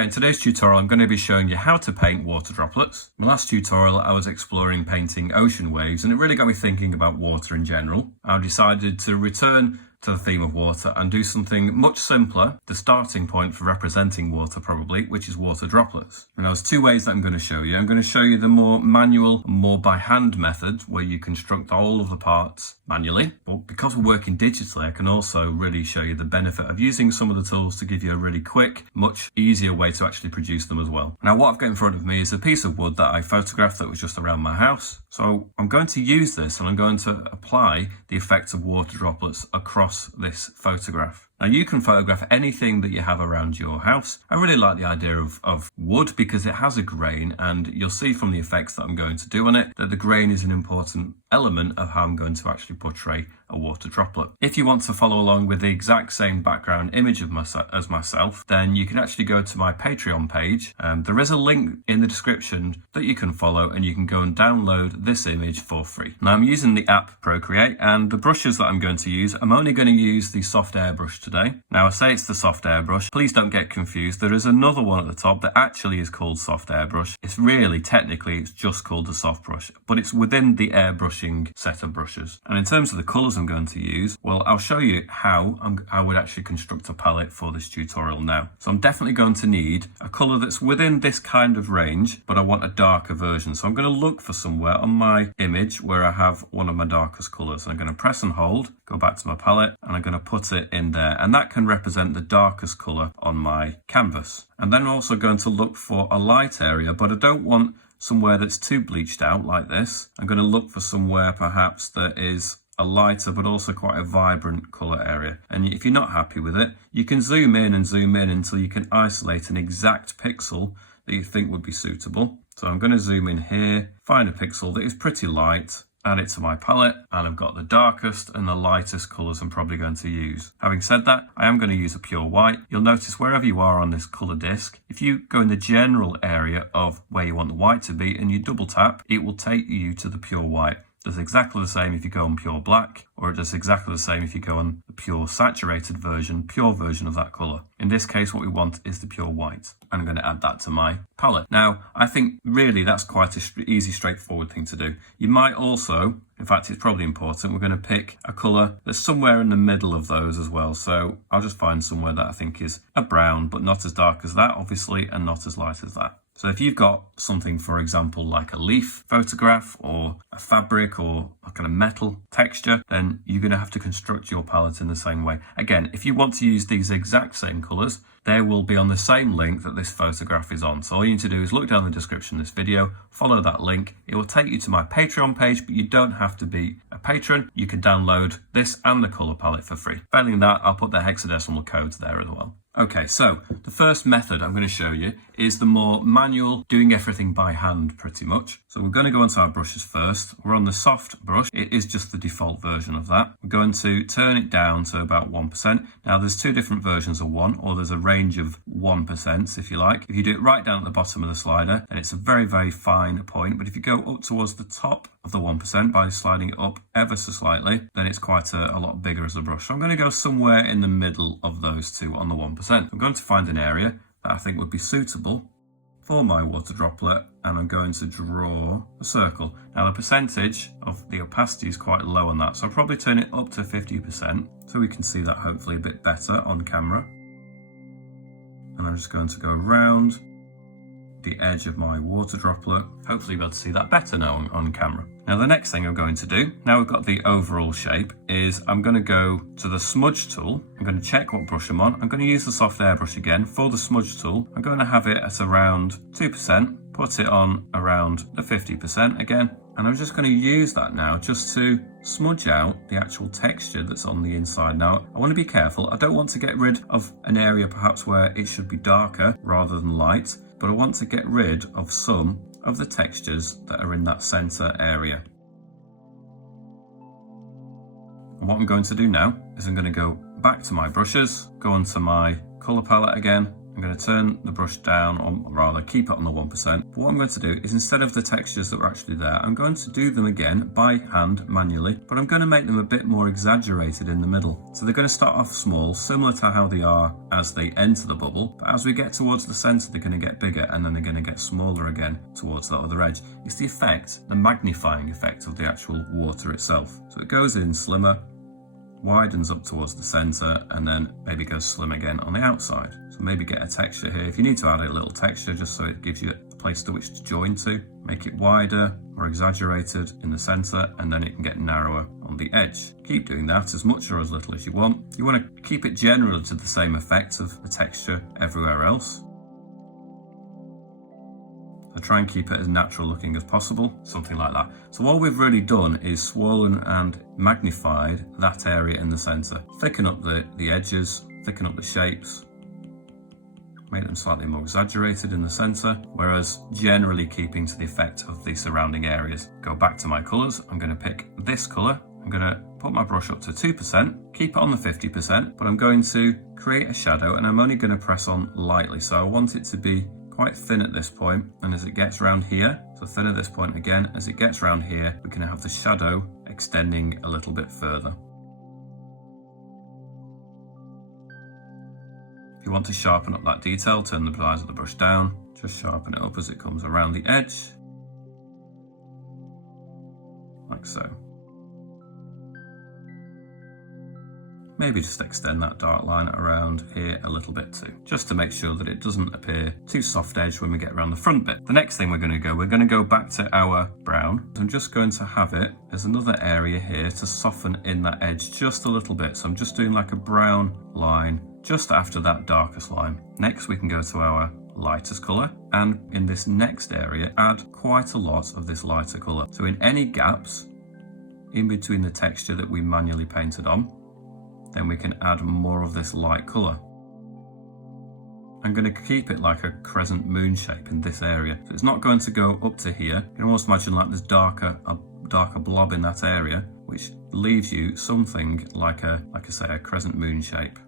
Okay, in today's tutorial I'm going to be showing you how to paint water droplets. In the last tutorial I was exploring painting ocean waves and it really got me thinking about water in general. I decided to return to the theme of water and do something much simpler, the starting point for representing water probably, which is water droplets. And there's two ways that I'm going to show you. I'm going to show you the more manual, more by hand method where you construct all of the parts manually. But because we're working digitally, I can also really show you the benefit of using some of the tools to give you a really quick, much easier way to actually produce them as well. Now what I've got in front of me is a piece of wood that I photographed that was just around my house. So I'm going to use this and I'm going to apply the effects of water droplets across this photograph. Now you can photograph anything that you have around your house. I really like the idea of wood because it has a grain, and you'll see from the effects that I'm going to do on it that the grain is an important element of how I'm going to actually portray a water droplet. If you want to follow along with the exact same background image of as myself, then you can actually go to my Patreon page. There is a link in the description that you can follow and you can go and download this image for free. Now I'm using the app Procreate, and the brushes that I'm going to use, I'm only going to use the soft airbrush today. Now I say it's the soft airbrush, please don't get confused. There is another one at the top that actually is called soft airbrush. It's really, technically, it's just called the soft brush, but it's within the airbrushing set of brushes. And in terms of the colours I'm going to use, well, I'll show you how I would actually construct a palette for this tutorial now. So I'm definitely going to need a colour that's within this kind of range, but I want a darker version. So I'm going to look for somewhere on my image where I have one of my darkest colours. I'm going to press and hold, go back to my palette, and I'm going to put it in there. And that can represent the darkest colour on my canvas. And then I'm also going to look for a light area, but I don't want somewhere that's too bleached out like this. I'm going to look for somewhere perhaps that is a lighter but also quite a vibrant colour area. And if you're not happy with it, you can zoom in until you can isolate an exact pixel that you think would be suitable. So I'm going to zoom in here, find a pixel that is pretty light, add it to my palette, and I've got the darkest and the lightest colours I'm probably going to use. Having said that, I am going to use a pure white. You'll notice wherever you are on this colour disc, if you go in the general area of where you want the white to be and you double tap, it will take you to the pure white. Does exactly the same if you go on pure black, or it does exactly the same if you go on the pure saturated version, pure version of that colour. In this case, what we want is the pure white. I'm going to add that to my palette. Now, I think really that's quite an easy, straightforward thing to do. You might also, in fact, it's probably important, we're going to pick a colour that's somewhere in the middle of those as well. So I'll just find somewhere that I think is a brown, but not as dark as that, obviously, and not as light as that. So if you've got something, for example, like a leaf photograph or a fabric or a kind of metal texture, then you're going to have to construct your palette in the same way. Again, if you want to use these exact same colours, they will be on the same link that this photograph is on. So all you need to do is look down the description of this video, follow that link. It will take you to my Patreon page, but you don't have to be a patron. You can download this and the colour palette for free. Failing that, I'll put the hexadecimal codes there as well. Okay, so the first method I'm going to show you is the more manual, doing everything by hand pretty much. So we're going to go onto our brushes first. We're on the soft brush. It is just the default version of that. We're going to turn it down to about 1%. Now there's two different versions of 1, or there's a range of 1% if you like. If you do it right down at the bottom of the slider, then it's a very, very fine point. But if you go up towards the top of the 1% by sliding it up ever so slightly, then it's quite a lot bigger as a brush. So I'm going to go somewhere in the middle of those two on the 1%. I'm going to find an area that I think would be suitable for my water droplet, and I'm going to draw a circle. Now the percentage of the opacity is quite low on that, so I'll probably turn it up to 50% so we can see that hopefully a bit better on camera. And I'm just going to go around the edge of my water droplet. Hopefully you'll be able to see that better now on camera. Now the next thing I'm going to do, now we've got the overall shape, is I'm going to go to the smudge tool. I'm going to check what brush I'm on. I'm going to use the soft airbrush again. For the smudge tool, I'm going to have it at around 2%, put it on around the 50% again, and I'm just going to use that now just to smudge out the actual texture that's on the inside. Now, I want to be careful. I don't want to get rid of an area perhaps where it should be darker rather than light, but I want to get rid of some of the textures that are in that center area. And what I'm going to do now is I'm going to go back to my brushes, go onto my color palette again, I'm going to turn the brush down, or rather keep it on the 1%. But what I'm going to do is, instead of the textures that were actually there, I'm going to do them again by hand, manually, but I'm going to make them a bit more exaggerated in the middle. So they're going to start off small, similar to how they are as they enter the bubble, but as we get towards the center, they're going to get bigger, and then they're going to get smaller again towards that other edge. It's the effect, the magnifying effect of the actual water itself. So it goes in slimmer, widens up towards the center, and then maybe goes slim again on the outside. So maybe get a texture here. If you need to add a little texture just so it gives you a place to which to join to, make it wider or exaggerated in the center, and then it can get narrower on the edge. Keep doing that as much or as little as you want. You want to keep it generally to the same effect of the texture everywhere else. So try and keep it as natural looking as possible, something like that. So all we've really done is swollen and magnified that area in the center. Thicken up the edges, thicken up the shapes, make them slightly more exaggerated in the center, whereas generally keeping to the effect of the surrounding areas. Go back to my colors. I'm going to pick this color. I'm going to put my brush up to 2%, keep it on the 50%, but I'm going to create a shadow, and I'm only going to press on lightly. So I want it to be quite thin at this point, and as it gets around here, so thin at this point again, as it gets around here, we can have the shadow extending a little bit further. If you want to sharpen up that detail, turn the size of the brush down, just sharpen it up as it comes around the edge, like so. Maybe just extend that dark line around here a little bit too, just to make sure that it doesn't appear too soft edge when we get around the front bit. The next thing we're going to go back to our brown. I'm just going to have it as another area here to soften in that edge just a little bit. So I'm just doing like a brown line just after that darkest line. Next we can go to our lightest color, and in this next area add quite a lot of this lighter color. So in any gaps in between the texture that we manually painted on, then we can add more of this light color. I'm going to keep it like a crescent moon shape in this area. So it's not going to go up to here. You can almost imagine like this darker blob in that area, which leaves you something like a crescent moon shape.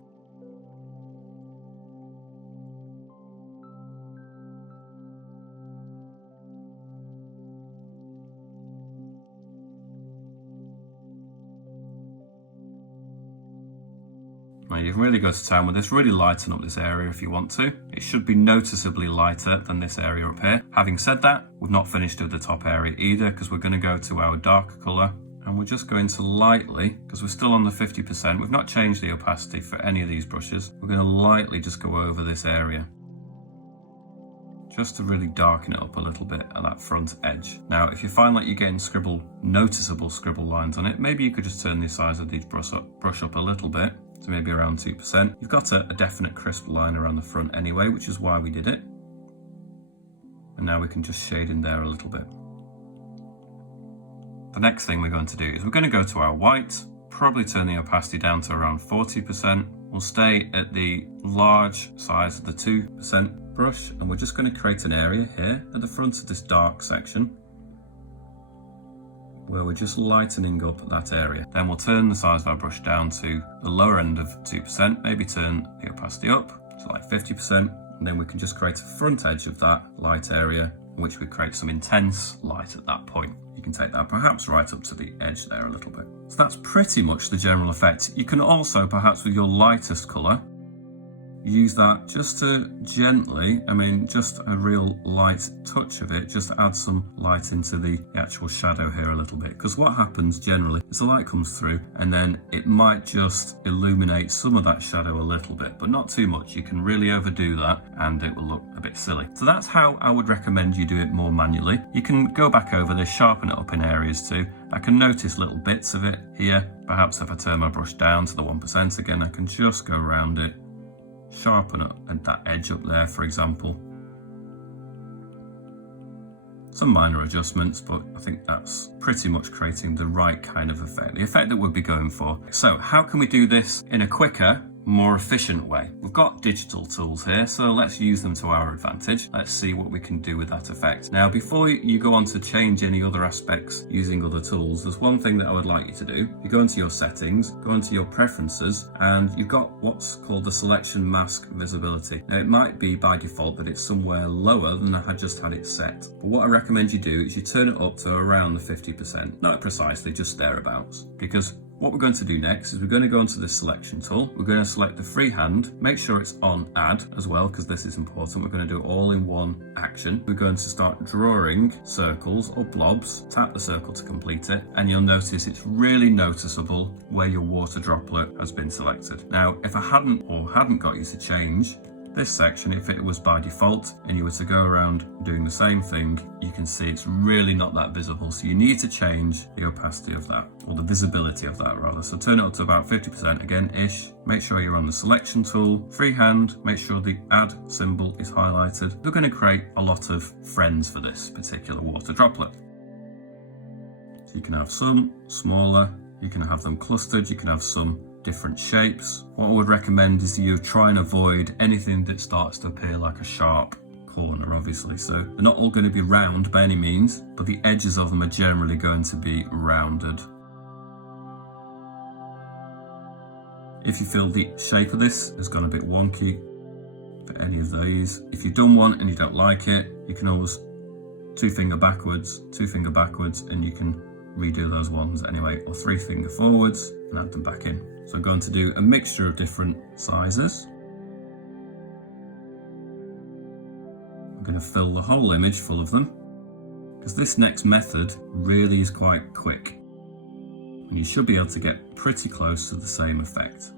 Now you can really go to town with this, really lighten up this area if you want to. It should be noticeably lighter than this area up here. Having said that, we've not finished with the top area either, because we're going to go to our darker colour, and we're just going to lightly, because we're still on the 50%, we've not changed the opacity for any of these brushes, we're going to lightly just go over this area, just to really darken it up a little bit at that front edge. Now, if you find like you're getting noticeable scribble lines on it, maybe you could just turn the size of these brush up a little bit, to maybe around 2%. You've got a definite crisp line around the front anyway, which is why we did it. And now we can just shade in there a little bit. The next thing we're going to do is we're going to go to our white, probably turn the opacity down to around 40%. We'll stay at the large size of the 2% brush, and we're just going to create an area here at the front of this dark section, where we're just lightening up that area. Then we'll turn the size of our brush down to the lower end of 2%, maybe turn the opacity up to like 50%, and then we can just create a front edge of that light area, in which we create some intense light at that point. You can take that perhaps right up to the edge there a little bit. So that's pretty much the general effect. You can also, perhaps with your lightest colour, use that just to gently, just a real light touch of it, just add some light into the actual shadow here a little bit. Because what happens generally is the light comes through and then it might just illuminate some of that shadow a little bit, but not too much. You can really overdo that and it will look a bit silly. So that's how I would recommend you do it more manually. You can go back over this, sharpen it up in areas too. I can notice little bits of it here. Perhaps if I turn my brush down to the 1% again, I can just go around it, sharpen up at that edge up there, for example. Some minor adjustments, but I think that's pretty much creating the right kind of effect, the effect that we'd be going for. So how can we do this in a quicker more efficient way. We've got digital tools here, so let's use them to our advantage. Let's see what we can do with that effect. Now, before you go on to change any other aspects using other tools, there's one thing that I would like you to do. You go into your settings, go into your preferences, and you've got what's called the selection mask visibility. Now, it might be by default that it's somewhere lower than I had just had it set. But what I recommend you do is you turn it up to around the 50%, not precisely, just thereabouts, because what we're going to do next is we're going to go into the selection tool. We're going to select the freehand, make sure it's on add as well, because this is important. We're going to do it all in one action. We're going to start drawing circles or blobs, tap the circle to complete it, and you'll notice it's really noticeable where your water droplet has been selected. Now, if I hadn't got you to change this section, if it was by default and you were to go around doing the same thing, you can see it's really not that visible. So you need to change the opacity of that, or the visibility of that rather. So turn it up to about 50% again-ish. Make sure you're on the selection tool. Freehand, make sure the add symbol is highlighted. We're going to create a lot of friends for this particular water droplet. So you can have some smaller, you can have them clustered, you can have some different shapes. What I would recommend is you try and avoid anything that starts to appear like a sharp corner, obviously. So they're not all going to be round by any means, but the edges of them are generally going to be rounded. If you feel the shape of this has gone a bit wonky for any of these, if you've done one and you don't like it, you can always two finger backwards, and you can redo those ones anyway, or 3 finger forwards and add them back in. So I'm going to do a mixture of different sizes. I'm going to fill the whole image full of them, because this next method really is quite quick, and you should be able to get pretty close to the same effect.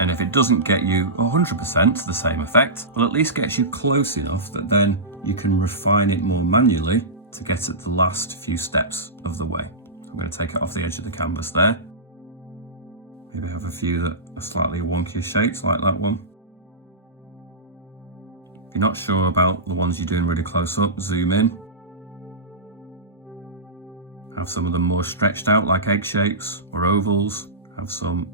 And if it doesn't get you 100% to the same effect, well, at least gets you close enough that then you can refine it more manually to get at the last few steps of the way. I'm going to take it off the edge of the canvas there. Maybe have a few that are slightly wonkier shapes like that one. If you're not sure about the ones you're doing really close up, zoom in. Have some of them more stretched out like egg shapes or ovals. Have some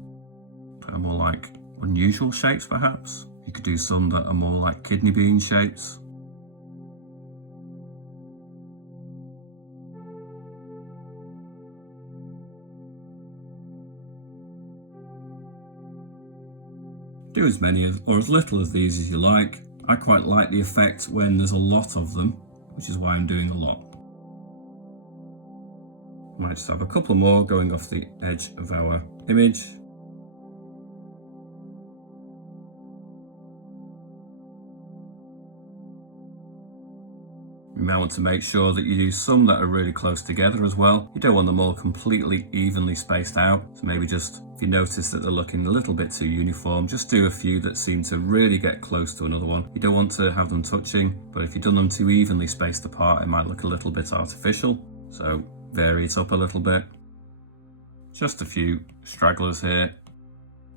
that are more like unusual shapes perhaps. You could do some that are more like kidney bean shapes. Do as many or as little of these as you like. I quite like the effect when there's a lot of them, which is why I'm doing a lot. I might just have a couple more going off the edge of our image. You may want to make sure that you do some that are really close together as well. You don't want them all completely evenly spaced out. So maybe just, if you notice that they're looking a little bit too uniform, just do a few that seem to really get close to another one. You don't want to have them touching, but if you've done them too evenly spaced apart, it might look a little bit artificial. So vary it up a little bit. Just a few stragglers here.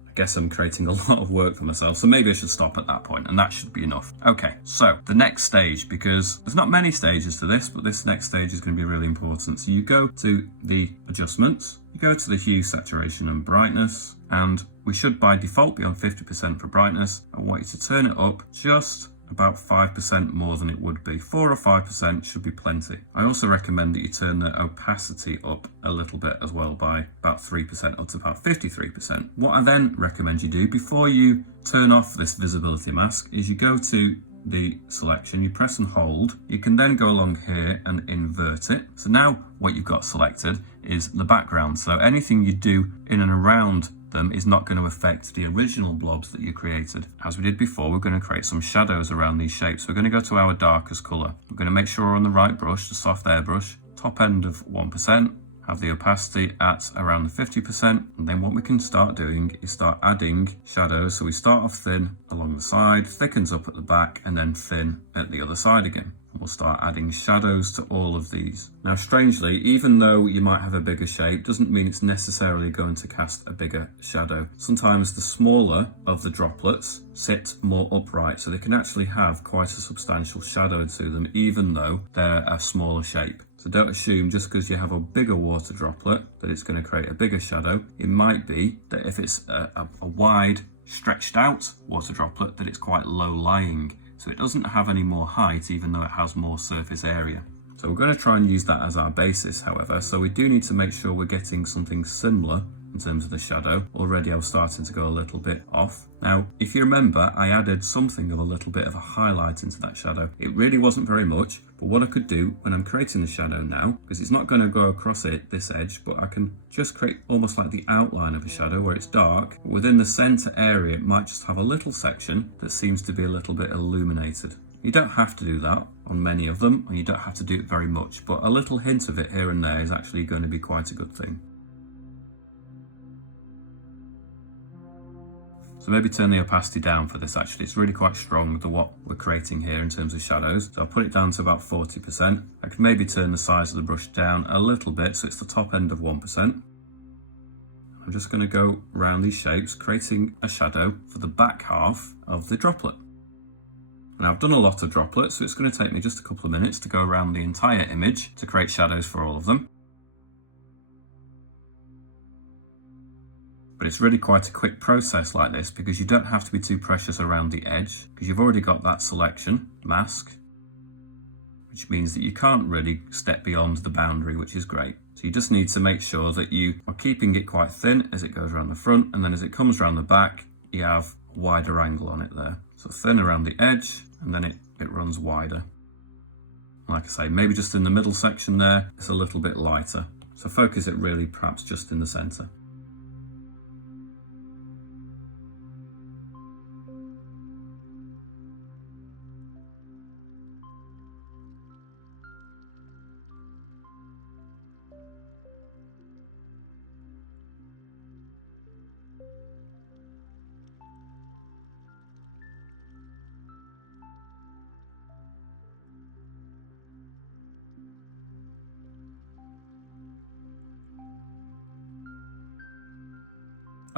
I guess I'm creating a lot of work for myself, so maybe I should stop at that point, and that should be enough. Okay, so the next stage, because there's not many stages to this, but this next stage is going to be really important. So you go to the adjustments, you go to the hue, saturation and brightness, and we should by default be on 50% for brightness. I want you to turn it up just about 5% more than it would be. 4 or 5% should be plenty. I also recommend that you turn the opacity up a little bit as well, by about 3% up to about 53%. What I then recommend you do before you turn off this visibility mask is you go to the selection, you press and hold. You can then go along here and invert it. So now what you've got selected is the background. So anything you do in and around them is not going to affect the original blobs that you created. As we did before, we're going to create some shadows around these shapes. We're going to go to our darkest color. We're going to make sure we're on the right brush, the soft airbrush, top end of 1%, have the opacity at around the 50%. And then what we can start doing is start adding shadows. So we start off thin along the side, thickens up at the back, and then thin at the other side again. We'll start adding shadows to all of these. Now, strangely, even though you might have a bigger shape, doesn't mean it's necessarily going to cast a bigger shadow. Sometimes the smaller of the droplets sit more upright, so they can actually have quite a substantial shadow to them, even though they're a smaller shape. So don't assume just because you have a bigger water droplet that it's going to create a bigger shadow. It might be that if it's a wide, stretched out water droplet, that it's quite low lying. So it doesn't have any more height, even though it has more surface area. So we're going to try and use that as our basis, however. So we do need to make sure we're getting something similar in terms of the shadow. Already I was starting to go a little bit off. Now, if you remember, I added something of a little bit of a highlight into that shadow. It really wasn't very much, but what I could do when I'm creating the shadow now, because it's not going to go across it, this edge, but I can just create almost like the outline of a shadow where it's dark. But within the center area, it might just have a little section that seems to be a little bit illuminated. You don't have to do that on many of them, and you don't have to do it very much, but a little hint of it here and there is actually going to be quite a good thing. So maybe turn the opacity down for this actually. It's really quite strong, what we're creating here in terms of shadows. So I'll put it down to about 40%. I can maybe turn the size of the brush down a little bit, so it's the top end of 1%. I'm just going to go around these shapes, creating a shadow for the back half of the droplet. Now I've done a lot of droplets, so it's going to take me just a couple of minutes to go around the entire image to create shadows for all of them. But it's really quite a quick process like this because you don't have to be too precious around the edge because you've already got that selection, mask, which means that you can't really step beyond the boundary, which is great. So you just need to make sure that you are keeping it quite thin as it goes around the front, and then as it comes around the back, you have a wider angle on it there. So thin around the edge, and then it runs wider. Like I say, maybe just in the middle section there, it's a little bit lighter. So focus it really perhaps just in the center.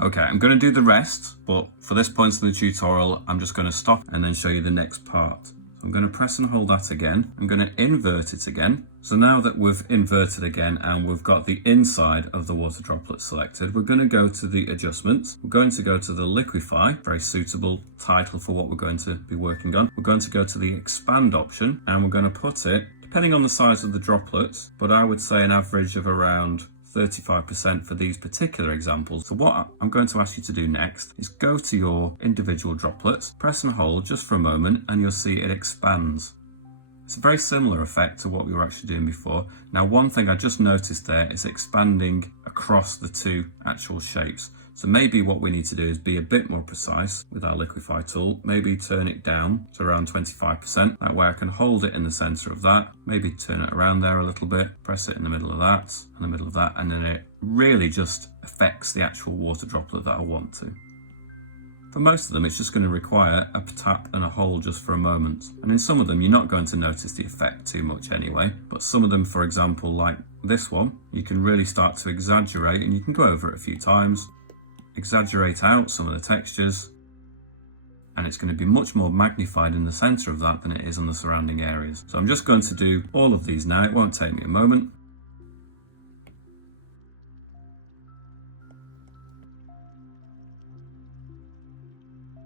Okay, I'm going to do the rest, but for this point in the tutorial, I'm just going to stop and then show you the next part. So I'm going to press and hold that again. I'm going to invert it again. So now that we've inverted again and we've got the inside of the water droplet selected, we're going to go to the adjustments. We're going to go to the Liquify, very suitable title for what we're going to be working on. We're going to go to the expand option and we're going to put it, depending on the size of the droplets, but I would say an average of around 35% for these particular examples. So what I'm going to ask you to do next is go to your individual droplets, press and hold just for a moment, and you'll see it expands. It's a very similar effect to what we were actually doing before. Now, one thing I just noticed there is expanding across the two actual shapes. So maybe what we need to do is be a bit more precise with our Liquify tool, maybe turn it down to around 25%. That way I can hold it in the center of that, maybe turn it around there a little bit, press it in the middle of that, in the middle of that, and then it really just affects the actual water droplet that I want to. For most of them, it's just going to require a tap and a hold just for a moment. And in some of them, you're not going to notice the effect too much anyway. But some of them, for example, like this one, you can really start to exaggerate, and you can go over it a few times, exaggerate out some of the textures, and it's going to be much more magnified in the center of that than it is on the surrounding areas. So I'm just going to do all of these now. It won't take me a moment.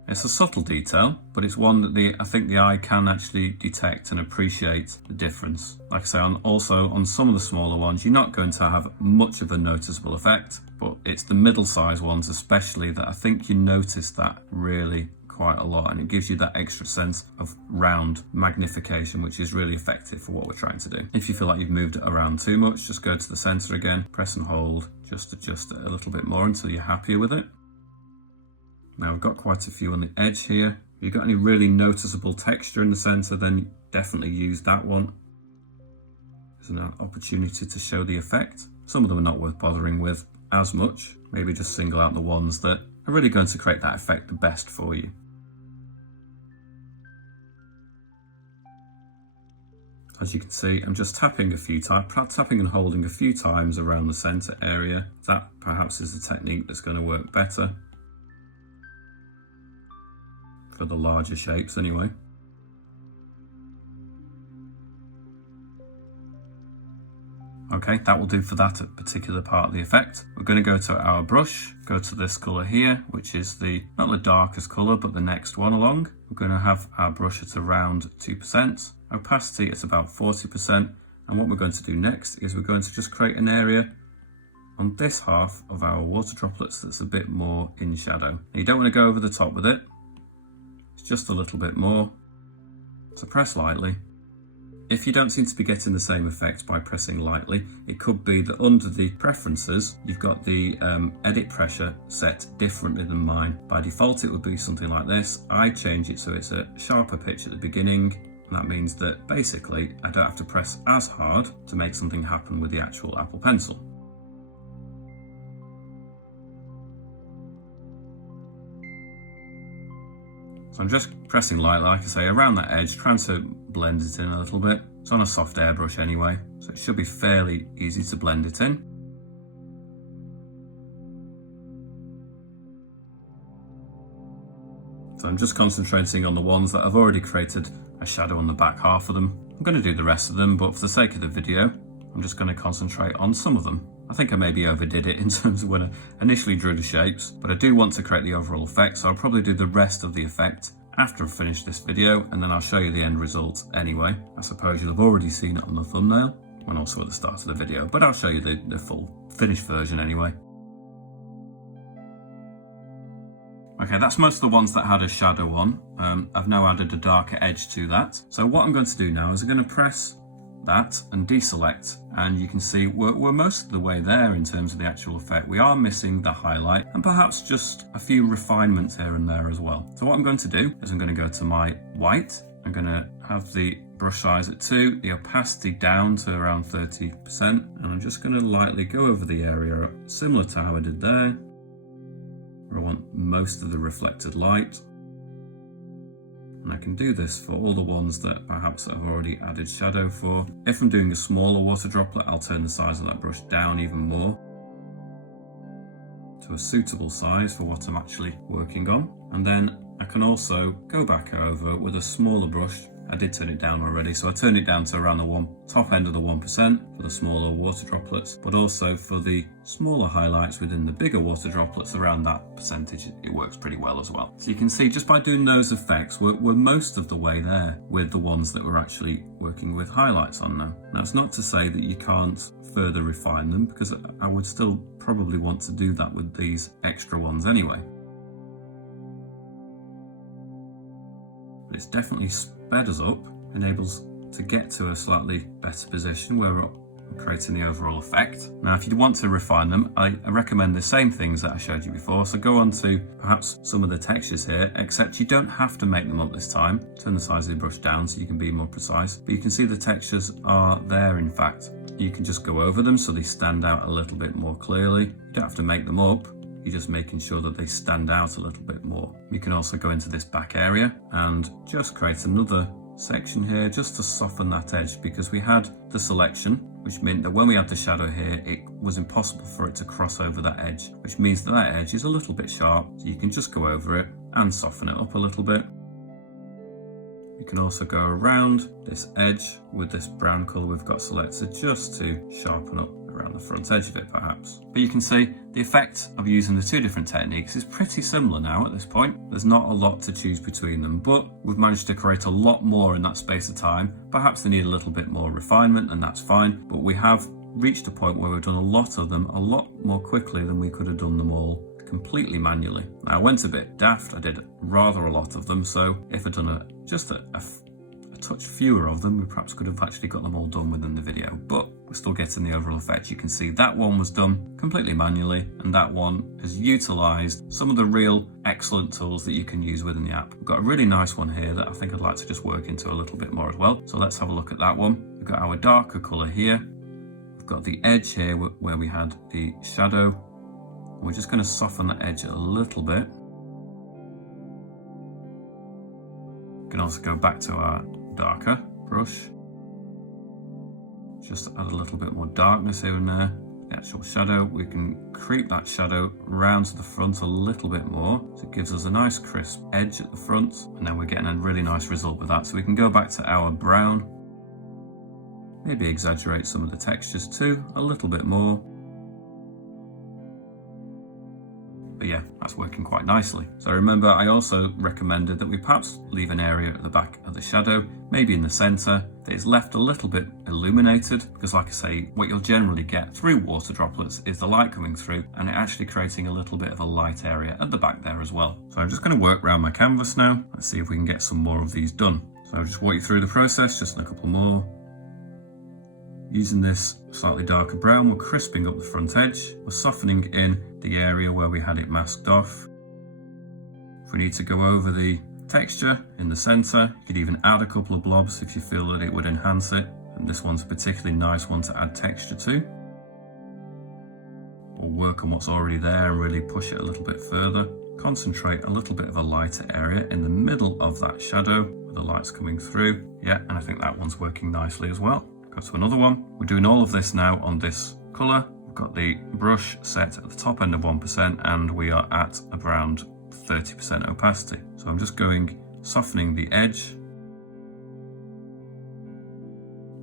It's a subtle detail, but it's one that I think the eye can actually detect and appreciate the difference. Like I say, also on some of the smaller ones, you're not going to have much of a noticeable effect, but it's the middle-sized ones especially that I think you notice that really quite a lot, and it gives you that extra sense of round magnification, which is really effective for what we're trying to do. If you feel like you've moved it around too much, just go to the center again, press and hold, just adjust it a little bit more until you're happy with it. Now I've got quite a few on the edge here. If you've got any really noticeable texture in the center, then definitely use that one. There's an opportunity to show the effect. Some of them are not worth bothering with as much. Maybe just single out the ones that are really going to create that effect the best for you. As you can see, I'm just tapping a few times, tapping and holding a few times around the center area. That perhaps is the technique that's going to work better for the larger shapes anyway. Okay, that will do for that particular part of the effect. We're going to go to our brush, go to this color here, which is not the darkest color, but the next one along. We're going to have our brush at around 2%, opacity at about 40%. And what we're going to do next is we're going to just create an area on this half of our water droplets that's a bit more in shadow. Now, you don't want to go over the top with it. It's just a little bit more. So press lightly. If you don't seem to be getting the same effect by pressing lightly, it could be that under the preferences, you've got the edit pressure set differently than mine. By default, it would be something like this. I change it so it's a sharper pitch at the beginning. And that means that basically, I don't have to press as hard to make something happen with the actual Apple Pencil. So I'm just pressing lightly, like I say, around that edge, trying to blend it in a little bit. It's on a soft airbrush anyway, so it should be fairly easy to blend it in. So I'm just concentrating on the ones that I've already created a shadow on the back half of them. I'm going to do the rest of them, but for the sake of the video, I'm just going to concentrate on some of them. I think I maybe overdid it in terms of when I initially drew the shapes, but I do want to create the overall effect, so I'll probably do the rest of the effect after I finish this video, and then I'll show you the end result anyway. I suppose you'll have already seen it on the thumbnail, and also at the start of the video, but I'll show you the full finished version anyway. Okay, that's most of the ones that had a shadow on. I've now added a darker edge to that. So what I'm going to do now is I'm going to press that and deselect, and you can see we're most of the way there in terms of the actual effect. We are missing the highlight and perhaps just a few refinements here and there as well. So what I'm going to do is I'm going to go to my white. I'm going to have the brush size at 2, the opacity down to around 30%, and I'm just going to lightly go over the area similar to how I did there, where I want most of the reflected light. And I can do this for all the ones that perhaps I've already added shadow for. If I'm doing a smaller water droplet, I'll turn the size of that brush down even more to a suitable size for what I'm actually working on. And then I can also go back over with a smaller brush. I did turn it down already, so I turned it down to around the top end of the 1% for the smaller water droplets, but also for the smaller highlights within the bigger water droplets, around that percentage, it works pretty well as well. So you can see just by doing those effects, we're most of the way there with the ones that we're actually working with highlights on now. Now, it's not to say that you can't further refine them, because I would still probably want to do that with these extra ones anyway. But it's definitely sped us up, enables to get to a slightly better position where we're creating the overall effect. Now, if you want to refine them, I recommend the same things that I showed you before. So go on to perhaps some of the textures here, except you don't have to make them up this time. Turn the size of the brush down so you can be more precise. But you can see the textures are there, in fact. You can just go over them so they stand out a little bit more clearly. You don't have to make them up. You're just making sure that they stand out a little bit more. You can also go into this back area and just create another section here just to soften that edge, because we had the selection, which meant that when we had the shadow here, it was impossible for it to cross over that edge, which means that that edge is a little bit sharp. So you can just go over it and soften it up a little bit. You can also go around this edge with this brown colour we've got selected just to sharpen up around the front edge of it perhaps. But you can see the effect of using the two different techniques is pretty similar now at this point. There's not a lot to choose between them, but we've managed to create a lot more in that space of time. Perhaps they need a little bit more refinement, and that's fine, but we have reached a point where we've done a lot of them a lot more quickly than we could have done them all completely manually. Now, I went a bit daft. I did rather a lot of them, so if I'd done just a touch fewer of them, we perhaps could have actually got them all done within the video, but we're still getting the overall effect. You can see that one was done completely manually, and that one has utilized some of the real excellent tools that you can use within the app. We've got a really nice one here that I think I'd like to just work into a little bit more as well. So let's have a look at that one. We've got our darker color here. We've got the edge here where we had the shadow. We're just going to soften the edge a little bit. We can also go back to our darker brush just to add a little bit more darkness here and there. The actual shadow, we can creep that shadow round to the front a little bit more, so it gives us a nice crisp edge at the front, and then we're getting a really nice result with that. So we can go back to our brown, maybe exaggerate some of the textures too, a little bit more. But yeah, that's working quite nicely. So remember, I also recommended that we perhaps leave an area at the back of the shadow, maybe in the center, that is left a little bit illuminated, because like I say, what you'll generally get through water droplets is the light coming through and it actually creating a little bit of a light area at the back there as well. So I'm just going to work around my canvas now. Let's see if we can get some more of these done. So I'll just walk you through the process, just a couple more. Using this slightly darker brown, we're crisping up the front edge. We're softening in the area where we had it masked off. If we need to go over the texture in the center, you could even add a couple of blobs if you feel that it would enhance it. And this one's a particularly nice one to add texture to. Or work on what's already there and really push it a little bit further. Concentrate a little bit of a lighter area in the middle of that shadow where the light's coming through. Yeah, and I think that one's working nicely as well. Go to another one. We're doing all of this now on this color. We've got the brush set at the top end of 1% and we are at around 30% opacity. So I'm just softening the edge.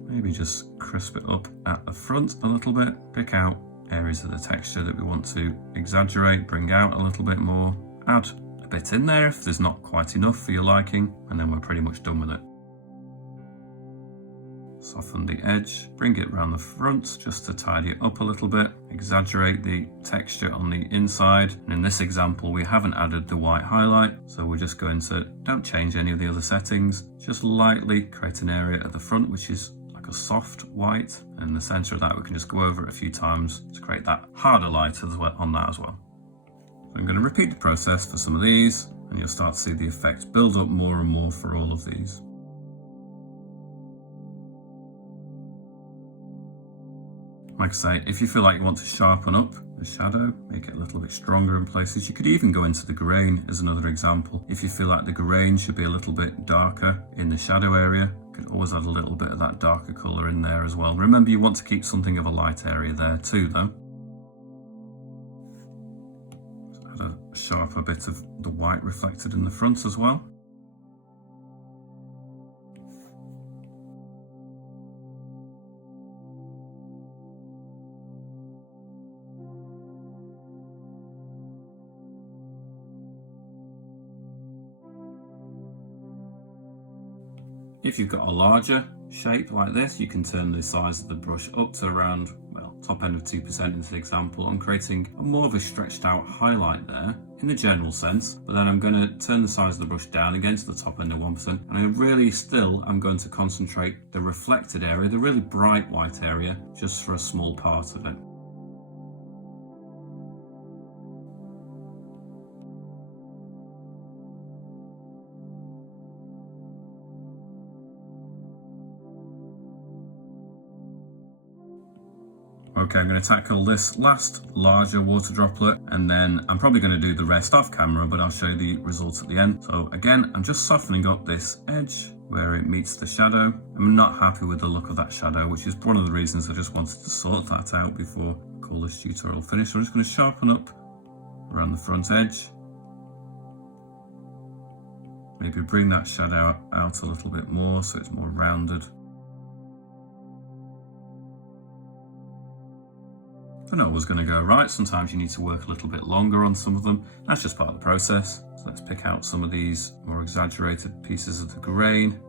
Maybe just crisp it up at the front a little bit. Pick out areas of the texture that we want to exaggerate, bring out a little bit more. Add a bit in there if there's not quite enough for your liking, and then we're pretty much done with it. Soften the edge, bring it around the front just to tidy it up a little bit, exaggerate the texture on the inside. And in this example, we haven't added the white highlight, so we're just going to, don't change any of the other settings, just lightly create an area at the front, which is like a soft white. And in the center of that, we can just go over it a few times to create that harder light as well on that as well. So I'm going to repeat the process for some of these, and you'll start to see the effect build up more and more for all of these. Like I say, if you feel like you want to sharpen up the shadow, make it a little bit stronger in places, you could even go into the grain as another example. If you feel like the grain should be a little bit darker in the shadow area, you could always add a little bit of that darker color in there as well. Remember, you want to keep something of a light area there too though. Add a sharper bit of the white reflected in the front as well. If you've got a larger shape like this, you can turn the size of the brush up to around, well, top end of 2% in this example. I'm creating more of a stretched out highlight there in the general sense, but then I'm going to turn the size of the brush down again to the top end of 1%. And I'm going to concentrate the reflected area, the really bright white area, just for a small part of it. Okay, I'm going to tackle this last larger water droplet, and then I'm probably going to do the rest off camera, but I'll show you the results at the end. So again, I'm just softening up this edge where it meets the shadow. I'm not happy with the look of that shadow, which is one of the reasons I just wanted to sort that out before I call this tutorial finished. So I'm just going to sharpen up around the front edge. Maybe bring that shadow out a little bit more so it's more rounded. They're not always going to go right. Sometimes you need to work a little bit longer on some of them. That's just part of the process. So let's pick out some of these more exaggerated pieces of the grain.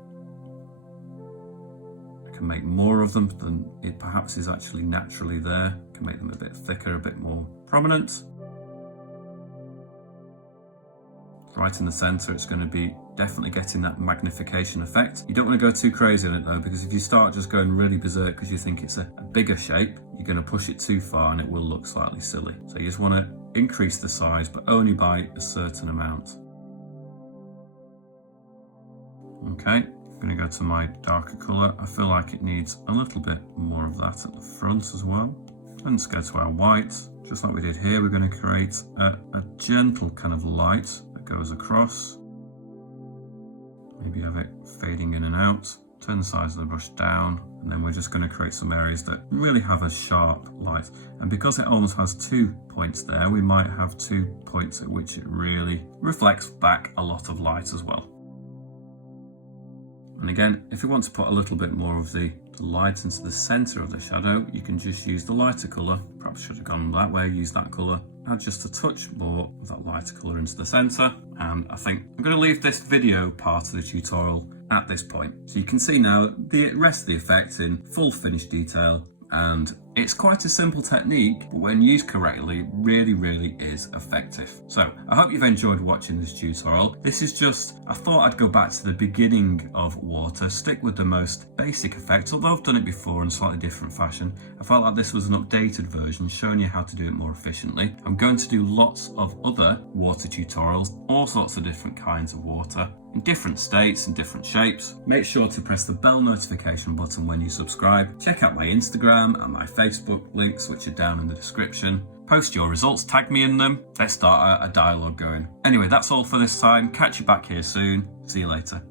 I can make more of them than it perhaps is actually naturally there. I can make them a bit thicker, a bit more prominent. Right in the center, it's going to be definitely getting that magnification effect. You don't want to go too crazy on it though, because if you start just going really berserk because you think it's a bigger shape, you're going to push it too far and it will look slightly silly. So you just want to increase the size, but only by a certain amount. Okay, I'm going to go to my darker color. I feel like it needs a little bit more of that at the front as well. And let's go to our white. Just like we did here, we're going to create a gentle kind of light that goes across. Maybe have it fading in and out turn the size of the brush down, and then we're just going to create some areas that really have a sharp light. And because it almost has 2 points there, we might have 2 points at which it really reflects back a lot of light as well. And again, if you want to put a little bit more of the light into the center of the shadow, you can just use the lighter color. Perhaps should have gone that way, use that color. Add just a touch more of that lighter color into the center. And I think I'm going to leave this video part of the tutorial at this point. So you can see now the rest of the effect in full finished detail. And it's quite a simple technique, but when used correctly, really is effective. So I hope you've enjoyed watching this tutorial. This is just, I thought I'd go back to the beginning of water, stick with the most basic effects, although I've done it before in a slightly different fashion. I felt like this was an updated version showing you how to do it more efficiently. I'm going to do lots of other water tutorials, all sorts of different kinds of water, in different states and different shapes. Make sure to press the bell notification button when you subscribe. Check out my Instagram and my Facebook links, which are down in the description. Post your results, tag me in them. Let's start a dialogue going. Anyway, that's all for this time. Catch you back here soon. See you later.